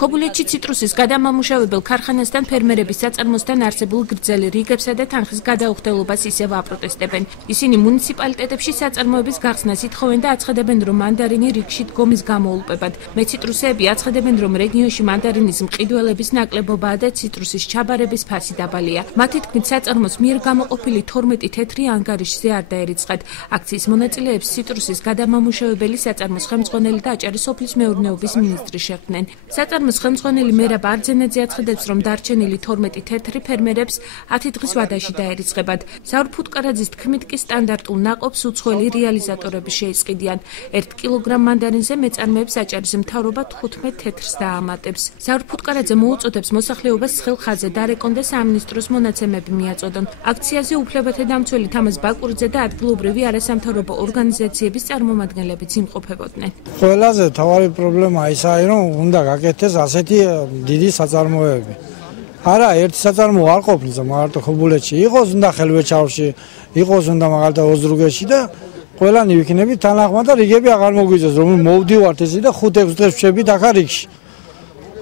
ქობულეთში ციტრუსის გადამამუშავებელ ქარხანასთან ფერმერების საწარმოსთან არსებულ გრძელ რიგებსა და თანხის გადაუხდელობას ისევ აპროტესტებენ. ისინი მუნიციპალიტეტებში საწარმოების გახსნას ითხოვენ და აცხადებენ, რომ მანდარინი რიგში დგომის გამო ულპებად. მეციტრუსეები აცხადებენ, რომ რეგიონში მანდარინის მყიდველების ნაკლებობაა და ციტრუსის ჩაბარების ფასი დაბალია. მათი თქმით, საწარმოს მიერ გამოყოფილი 12 თეთრი ანგარიშზე არ დაერიცხათ. აქციის მონაწილეებს ციტრუსის გადამამუშავებელი საწარმოს ხელმძღვანელი და აჭარის სოფლის მეურნეობის მინისტრი შეხვდნენ. საწარმოს ხელმძღვანელი მერაბ არძენაძე აცხადებს, რომ დარჩენილი 12 თეთრი ფერმერებს 10 დღის ვადაში დაერიცხებად. საურ ფუტკარაძის თქმით კი სტანდარტულ ნაყოფს უცხოელი რეალიზატორები შეისყიდიან. 1 კილოგრამ მანდარინზე მეწარმეებს აჭარის მთავრობა 15 თეთრს დაამატებს. საურ ფუტკარაძე მოუწოდებს მოსახლეობას ცხელ ხაზზე დარეკონ და სამინისტროს მონაცემები მიაწოდონ. აქციაზე უფლებათა დამცველი თამაზ ბაკურიძე და ადგილობრივი არასამთავრობო ორგანიზაციების წარმომადგენლებიც იმყოფებოდნენ. ყველაზე მთავარი პრობლემა ისაა, რომ უნდა გაკეთდეს ასეთი დიდი საწარმოები. არა, ერთი საწარმო არ ყოფნის მაგალითად ქობულეთში, იყოს უნდა ხელვეჩავში, იყოს უნდა მაგალითად ოზრუგეში და ყველანი ვიქნებით თანახმად და რიგები აღარ მოგვიძოს, რომ მოვდივართ ესე და 5-6 დღეს ვშევით აქ რიგში.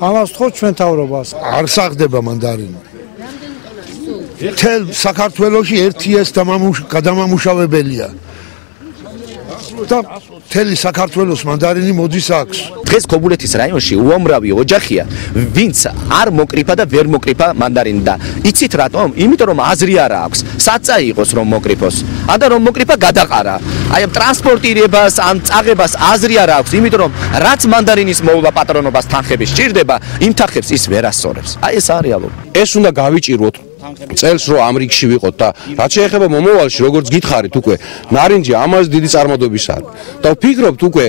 ამას ვთხოვთ ჩვენ მთავრობას. არ საღდება მანდარინი. მთელ საქართველოში ერთი ეს გადამამუშავებელია. და მთელი საქართველოს მანდარინი მოდის აქვს. დღეს ქობულეთის რაიონში უამრავი ოჯახია, ვინც არ მოკრიფა და ვერ მოკრიფა მანდარინი და იცით რატომ? იმიტომ რომ აზრი არა აქვს. საწა იყოს რომ მოკრიფოს. და რომ მოკრიფა გადაყარა. აი ამ ტრანსპორტირებას, ამ წაღებას აზრი არა აქვს, იმიტომ რომ რაც მანდარინის მოვლა პატრონობას თანხები სჭირდება, იმ თანხებს ის ვერ ასწორებს. აი ეს არის რეალობა. ეს უნდა გავიჭიროთ წელს რომ ამ რიგში ვიყოთ და რაც შეეხება მომავალში როგორც გითხარით უკვე ნარინჯი ამას დიდი წარმოდების არის და ვფიქრობთ უკვე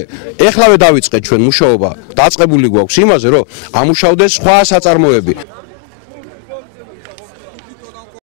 ეხლავე დავიწყეთ ჩვენ მუშაობა დაწყებული გვაქვს იმაზე რომ ამუშავდეს სხვა საწარმოები